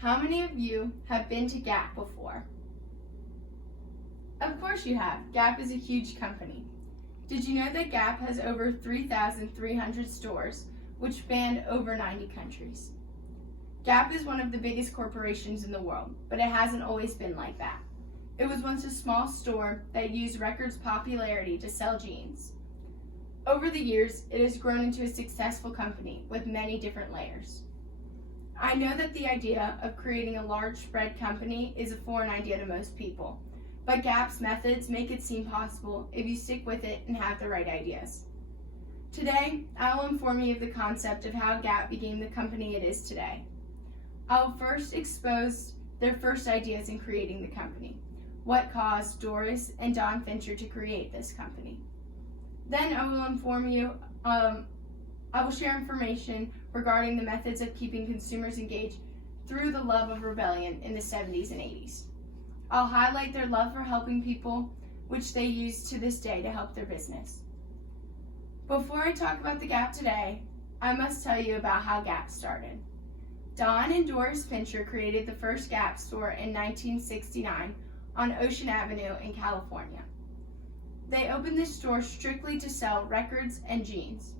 How many of you have been to Gap before? Of course you have. Gap is a huge company. Did you know that Gap has over 3,300 stores, which span over 90 countries? Gap is one of the biggest corporations in the world, but it hasn't always been like that. It was once a small store that used Record's popularity to sell jeans. Over the years, it has grown into a successful company with many different layers. I know that the idea of creating a large spread company is a foreign idea to most people, but Gap's methods make it seem possible if you stick with it and have the right ideas. Today, I will inform you of the concept of how Gap became the company it is today. I will first expose their first ideas in creating the company, what caused Doris and Don Fincher to create this company. Then I will inform you, I will share information regarding the methods of keeping consumers engaged through the love of rebellion in the 70s and 80s. I'll highlight their love for helping people, which they use to this day to help their business. Before I talk about the Gap today, I must tell you about how Gap started. Don and Doris Fincher created the first Gap store in 1969 on Ocean Avenue in California. They opened this store strictly to sell records and jeans.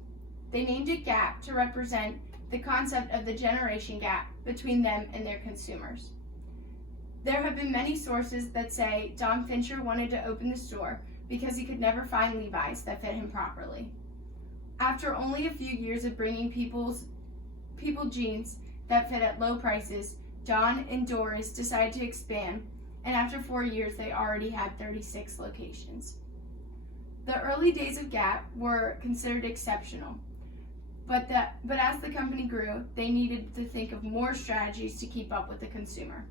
They named it Gap to represent the concept of the generation gap between them and their consumers. There have been many sources that say Don Fincher wanted to open the store because he could never find Levi's that fit him properly. After only a few years of bringing people jeans that fit at low prices, Don and Doris decided to expand, and after 4 years they already had 36 locations. The early days of Gap were considered exceptional, but as the company grew, they needed to think of more strategies to keep up with the consumer.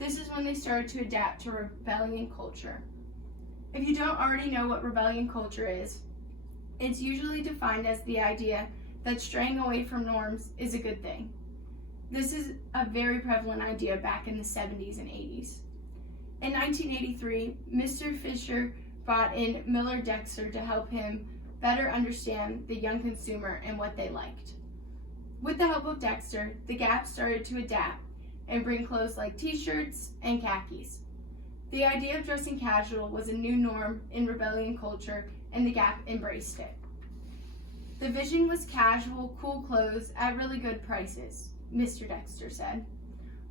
This is when they started to adapt to rebellion culture. If you don't already know what rebellion culture is, it's usually defined as the idea that straying away from norms is a good thing. This is a very prevalent idea back in the 70s and 80s. In 1983, Mr. Fisher brought in Miller Dexter to help him better understand the young consumer and what they liked. With the help of Dexter, the Gap started to adapt and bring clothes like t-shirts and khakis. The idea of dressing casual was a new norm in rebellion culture, and the Gap embraced it. The vision was casual, cool clothes at really good prices, Mr. Dexter said.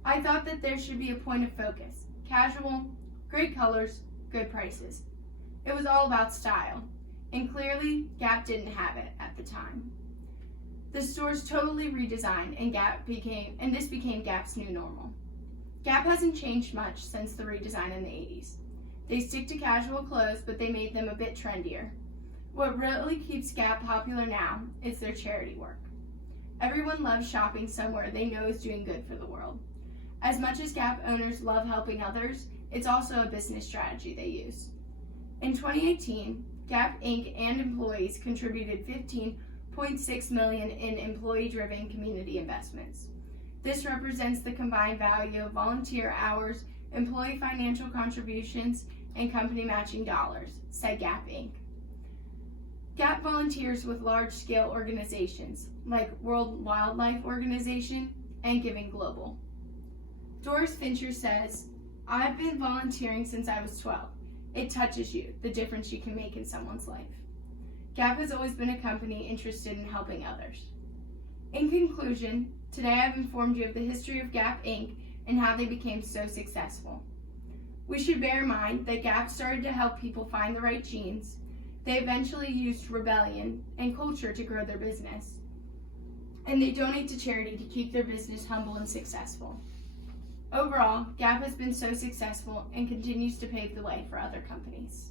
I thought that there should be a point of focus. Casual, great colors, good prices. It was all about style, and clearly Gap didn't have it at the time. The stores totally redesigned, and this became Gap's new normal. Gap hasn't changed much since the redesign in the 80s. They stick to casual clothes, but they made them a bit trendier. What really keeps Gap popular now is their charity work. Everyone loves shopping somewhere they know is doing good for the world. As much as Gap owners love helping others, it's also a business strategy they use. In 2018, Gap Inc. and employees contributed $15.6 million in employee-driven community investments. This represents the combined value of volunteer hours, employee financial contributions, and company matching dollars, said Gap Inc. Gap volunteers with large-scale organizations like World Wildlife Organization and Giving Global. Doris Fincher says, I've been volunteering since I was 12. It touches you, the difference you can make in someone's life. Gap has always been a company interested in helping others. In conclusion, today I've informed you of the history of Gap Inc. and how they became so successful. We should bear in mind that Gap started to help people find the right jeans. They eventually used rebellion and culture to grow their business. And they donate to charity to keep their business humble and successful. Overall, Gap has been so successful and continues to pave the way for other companies.